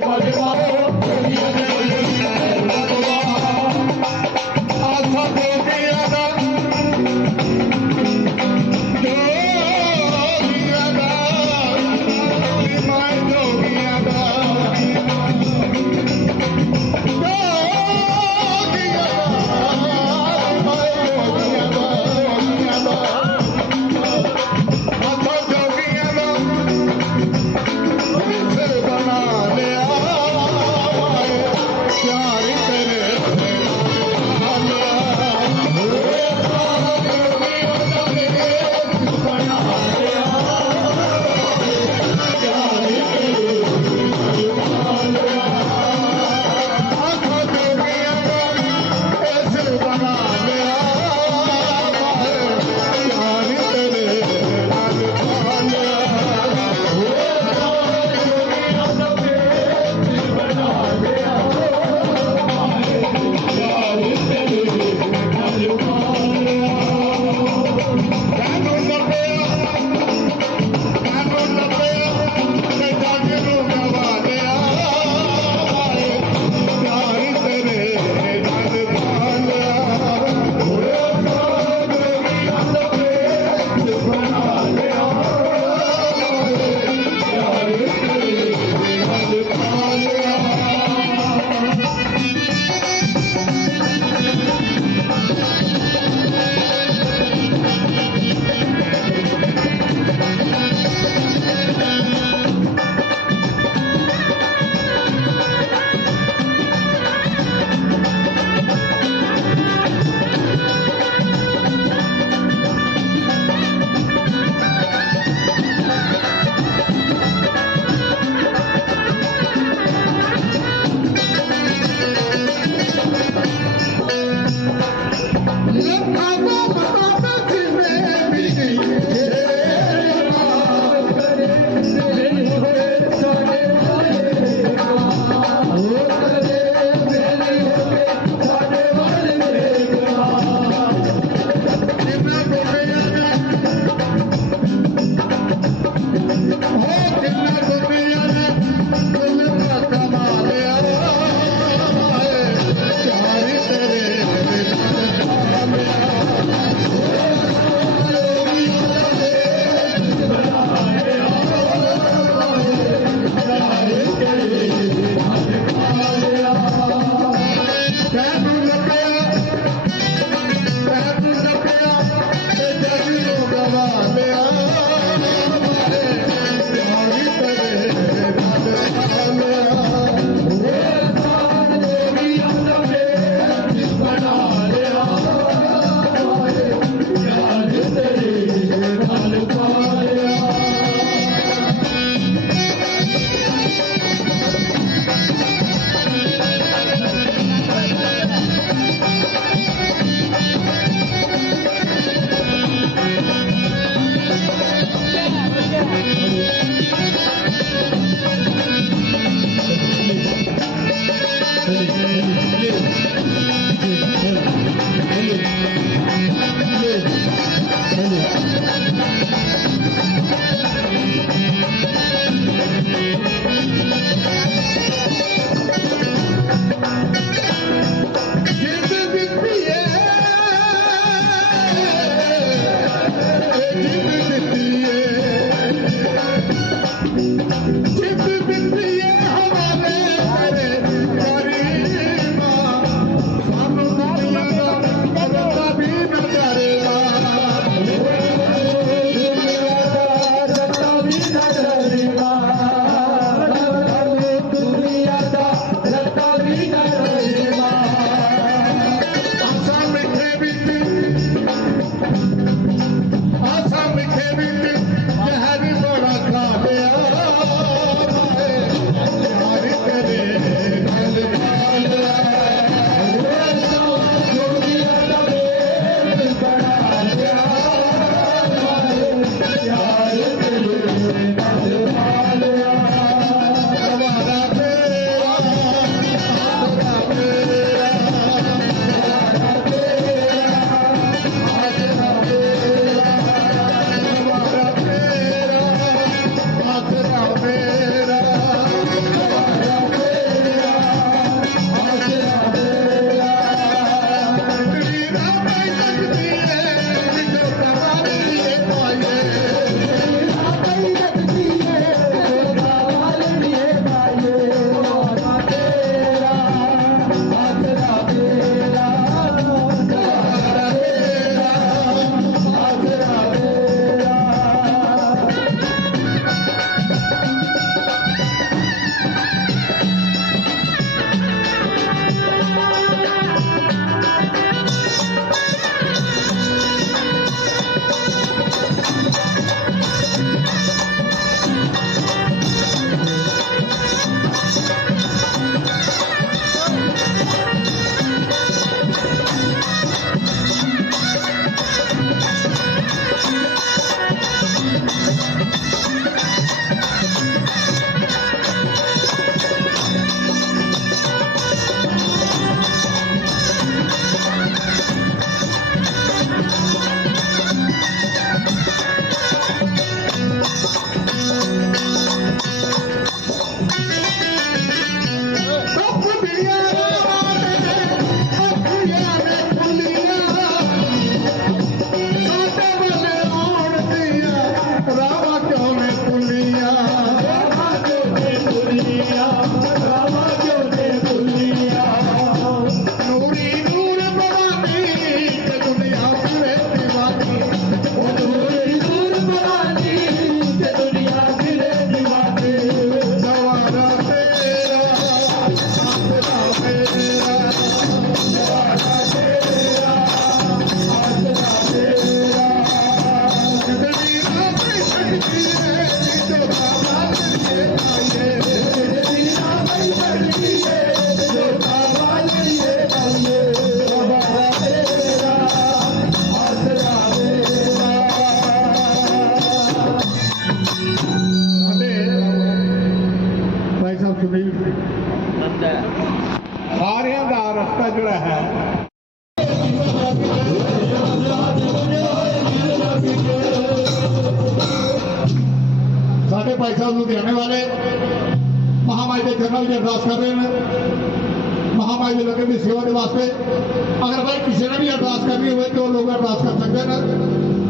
Hare भाई साहब सुनील सारिया का रस्ता जोड़ा है साढ़े भाई साहब लुधियाने वाले महामाई के जनरल जी अरदास कर रहे हैं महामाई के लगे की सेवा के वास्ते। अगर भाई किसी ने भी अरदास करनी हो तो लोग अरदास कर सकते हैं।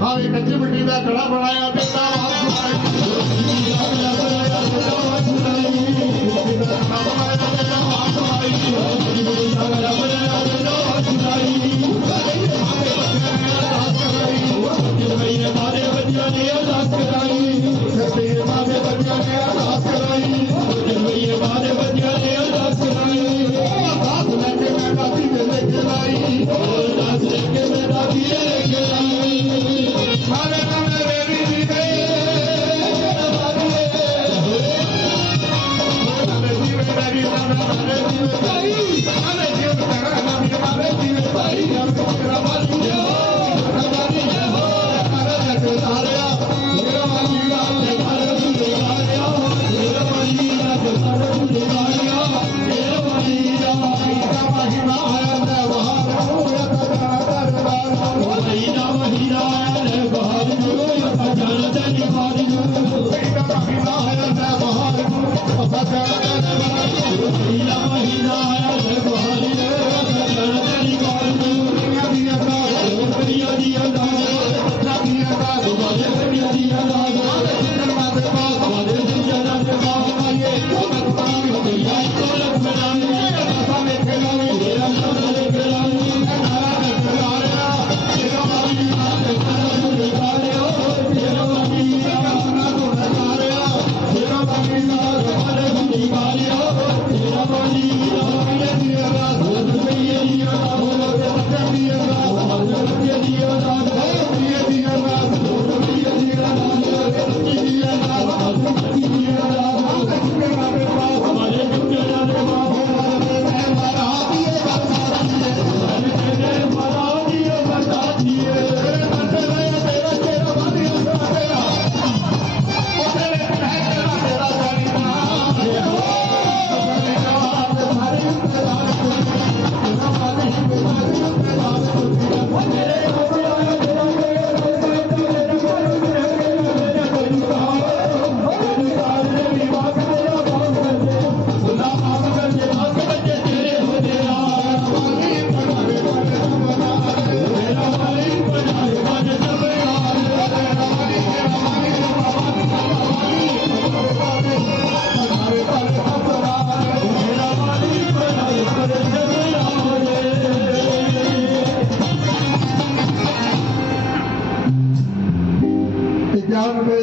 हाँ एक कच्ची मिट्टी का कड़ा बनाया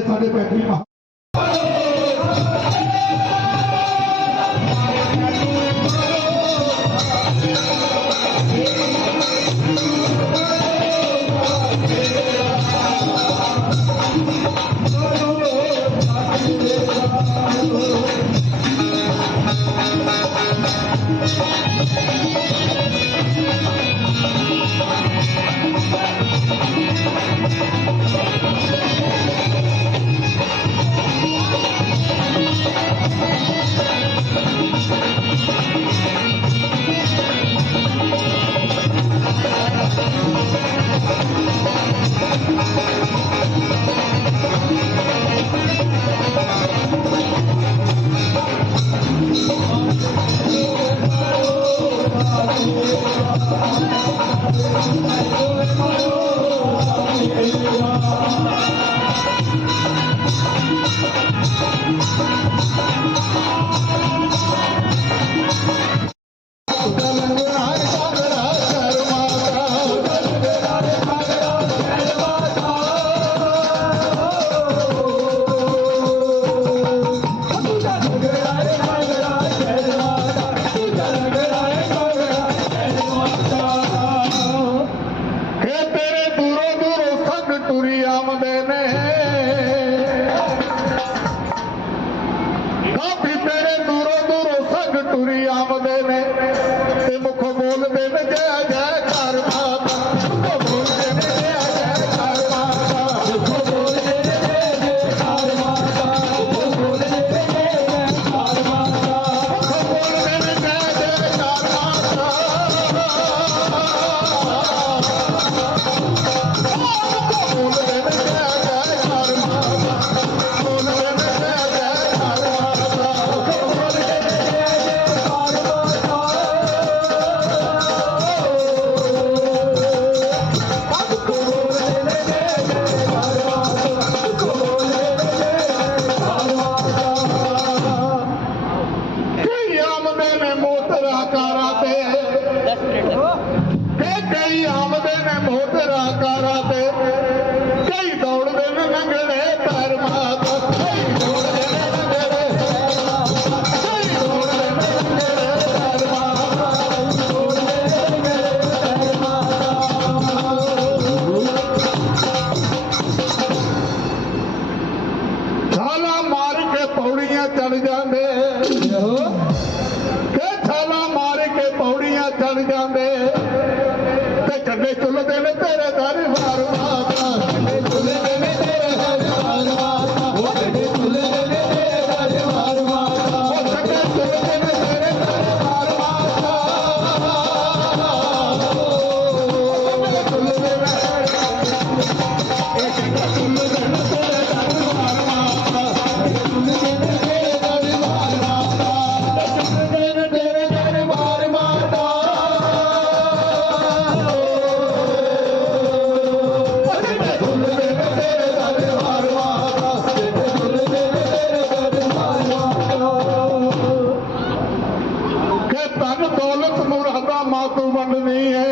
साढ़े पैतरी चढ़ जाते छाला मार के पौड़ियां चढ़ जाते कंडे चुलते ने तेरे दर वार माता कंडे चुलते ने तेरे दर वार माता कंडे चुलते ने तेरे दर वार माता कंडे चुलते ने तेरे दर वार माता कंडे चुलते ने तेरे दर वार माता चुलते ने तेरे दर वार माता चुलते ने तेरे दर वार माता दौलत मुरादा मातू वंडनी है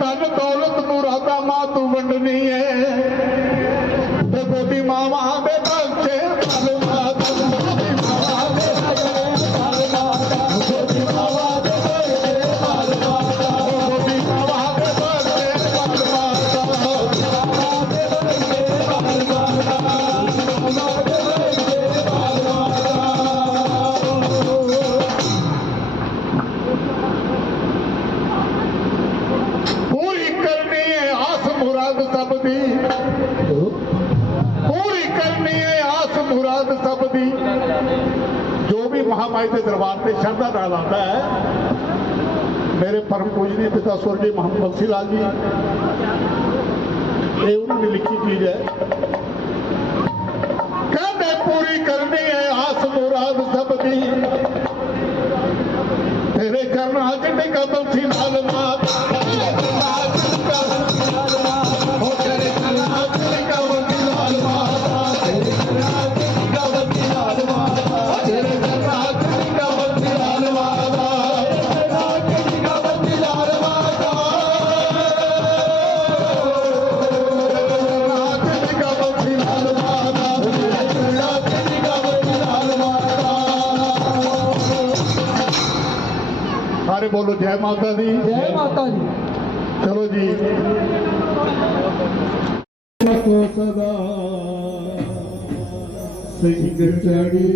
धन दौलत मुरादा मातू वंडनी है गोदी मावा दे बच्चे पल माता गोदी मावा दे बच्चे पल माता गोदी मावा दे बच्चे पल माता गोदी मावा दे बच्चे पल माता गोदी मावा दे बच्चे पल माता मावा दे बच्चे पल माता पूरी करनी है आस मुराद सब दी पूरी करनी है आस मुराद सब दी जो भी महामाई के दरबार से श्रद्धा नाल आता है मेरे परम पूजनीय पिता स्वर्गीय मोहम्मद बख्शी लाल जी ये उन्होंने लिखी चीज है कहते पूरी करनी है आस मुराद सब दी तेरे करना जिन्हें का बख्शी लाल माता सारे बोलो जय माता दी जय माता दी। चलो जी सदा सिंह चढ़ी